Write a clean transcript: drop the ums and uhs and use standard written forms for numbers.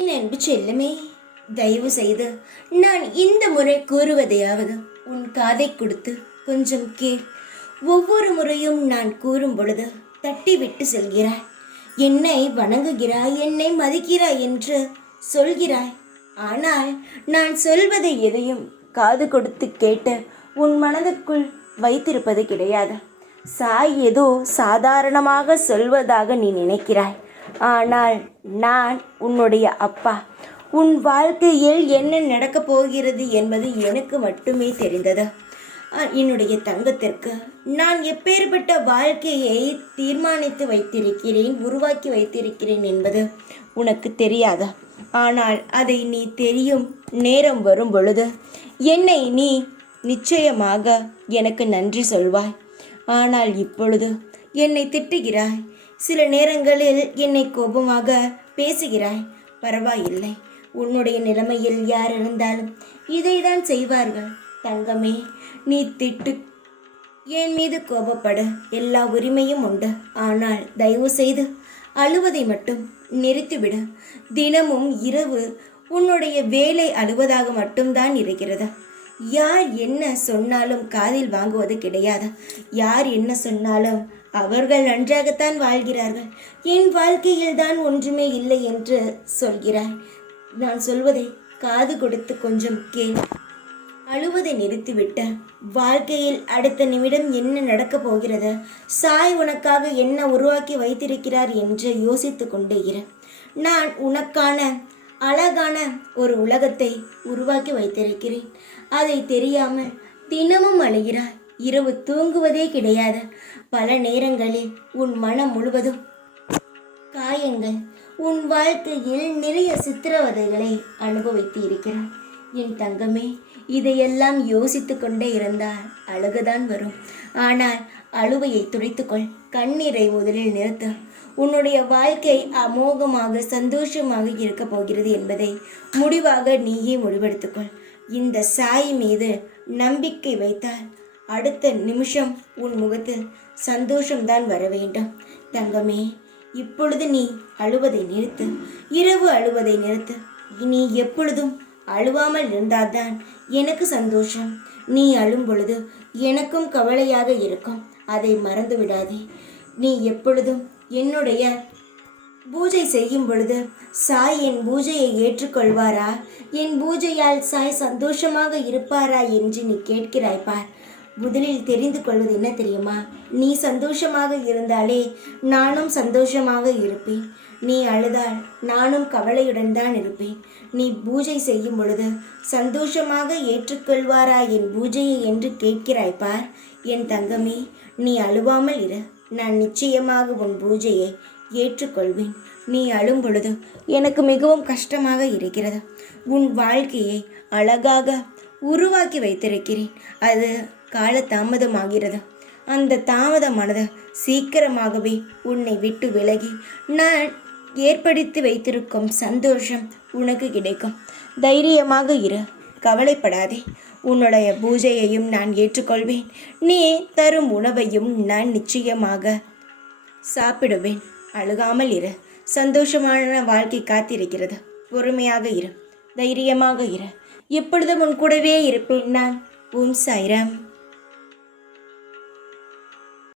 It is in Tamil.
என் அன்பு செல்லமே, தயவு செய்து நான் இந்த முறை கூறுவதையாவது உன் காதை கொடுத்து கொஞ்சம் கேள். ஒவ்வொரு முறையும் நான் கூறும் பொழுது தட்டி விட்டு செல்கிறாய். என்னை வணங்குகிறாய், என்னை மதிக்கிறாய் என்று சொல்கிறாய். ஆனால் நான் சொல்வதை எதையும் காது கொடுத்து கேட்டு உன் மனதுக்குள் வைத்திருப்பது கிடையாது. சாய் ஏதோ சாதாரணமாக சொல்வதாக நீ நினைக்கிறாய். ஆனால் நான் உன்னுடைய அப்பா. உன் வாழ்க்கையில் என்ன நடக்கப் போகிறது என்பது எனக்கு மட்டுமே தெரிந்தது. என்னுடைய தங்கத்திற்கு நான் எப்பேற்பட்ட வாழ்க்கையை தீர்மானித்து வைத்திருக்கிறேன், உருவாக்கி வைத்திருக்கிறேன் என்பது உனக்கு தெரியாதா? ஆனால் அதை நீ தெரியும் நேரம் வரும் பொழுது என்னை நீ நிச்சயமாக எனக்கு நன்றி சொல்வாய். ஆனால் இப்பொழுது என்னை திட்டுகிறாய், சில நேரங்களில் என்னை கோபமாக பேசுகிறாய். பரவாயில்லை, உன்னுடைய நிலைமையில் யார் இருந்தாலும் இதைதான் செய்வார்கள். தங்கமே, நீ திட்டு, என் மீது கோபப்பட எல்லா உரிமையும் உண்டு. ஆனால் தயவு செய்து அழுவதை மட்டும் நிறுத்திவிடு. தினமும் இரவு உன்னுடைய வேலை அழுவதாக மட்டும்தான் இருக்கிறது. யார் என்ன சொன்னாலும் காதில் வாங்குவது கிடையாது. யார் என்ன சொன்னாலும் அவர்கள் நன்றாகத்தான் வாழ்கிறார்கள். என் வாழ்க்கையில் தான் ஒன்றுமே இல்லை என்று சொல்கிறாய். நான் சொல்வதை காது கொடுத்து கொஞ்சம் கேள். அழுவதை நிறுத்திவிட்ட வாழ்க்கையில் அடுத்த நிமிடம் என்ன நடக்கப் போகிறது, சாய் உனக்காக என்ன உருவாக்கி வைத்திருக்கிறார் என்று யோசித்து கொண்டே இரு. நான் உனக்கான அழகான ஒரு உலகத்தை உருவாக்கி வைத்திருக்கிறேன். அதை தெரியாமல் தினமும் அழுகிறாய். இரவு தூங்குவதே கிடையாது. பல நேரங்களில் உன் மனம் முழுவதும் காயங்கள். உன் வாழ்க்கையில் நிறைய சித்திரவதைகளை அனுபவித்து இருக்கிறாய். என் தங்கமே, இதையெல்லாம் யோசித்து கொண்டே இருந்தால் அழுகுதான் வரும். ஆனால் அழுவையை துடைத்துக்கொள். கண்ணீரை முதலில் நிறுத்த. உன்னுடைய வாழ்க்கை அமோகமாக சந்தோஷமாக இருக்கப் போகிறது என்பதை முடிவாக நீயே முடிவெடுத்துக்கொள். இந்த சாய் மீது நம்பிக்கை வைத்தால் அடுத்த நிமிஷம் உன் முகத்தில் சந்தோஷம்தான் வர வேண்டும். தங்கமே, இப்பொழுது நீ அழுவதை நிறுத்து. இரவு அழுவதை நிறுத்து. நீ எப்பொழுதும் அழுவாமல் இருந்தால்தான் எனக்கு சந்தோஷம். நீ அழும் பொழுது எனக்கும் கவலையாக இருக்கும். அதை மறந்து விடாதே. நீ எப்பொழுதும் என்னுடைய பூஜை செய்யும் பொழுது சாய் என் பூஜையை ஏற்றுக்கொள்வாரா, என் பூஜையால் சாய் சந்தோஷமாக இருப்பாரா என்று நீ கேட்கிறாய் பார். முதலில் தெரிந்து கொள்வது என்ன தெரியுமா? நீ சந்தோஷமாக இருந்தாலே நானும் சந்தோஷமாக இருப்பேன். நீ அழுதால் நானும் கவலையுடன் தான் இருப்பேன். நீ பூஜை செய்யும் பொழுது சந்தோஷமாக ஏற்றுக்கொள்வாரா என் பூஜையை என்று கேட்கிறாய் பார். என் தங்கமே, நீ அழுவாமல் இரு. நான் நிச்சயமாக உன் பூஜையை ஏற்றுக்கொள்வேன். நீ அழும் பொழுது எனக்கு மிகவும் கஷ்டமாக இருக்கிறது. உன் வாழ்க்கையை அழகாக உருவாக்கி வைத்திருக்கிறேன். அது கால தாமதமாகிறது. அந்த தாமதமானது சீக்கிரமாகவே உன்னை விட்டு விலகி நான் ஏற்படுத்தி வைத்திருக்கும் சந்தோஷம் உனக்கு கிடைக்கும். தைரியமாக இரு, கவலைப்படாதே. உன்னுடைய பூஜையையும் நான் ஏற்றுக்கொள்வேன். நீ தரும் உணவையும் நான் நிச்சயமாக சாப்பிடுவேன். அழுகாமல் இரு. சந்தோஷமான வாழ்க்கை காத்திருக்கிறது. பொறுமையாக இரு, தைரியமாக இரு. எப்பொழுதும் உன் கூடவே இருப்பேன் நான். ஓம் சாய்ராம்.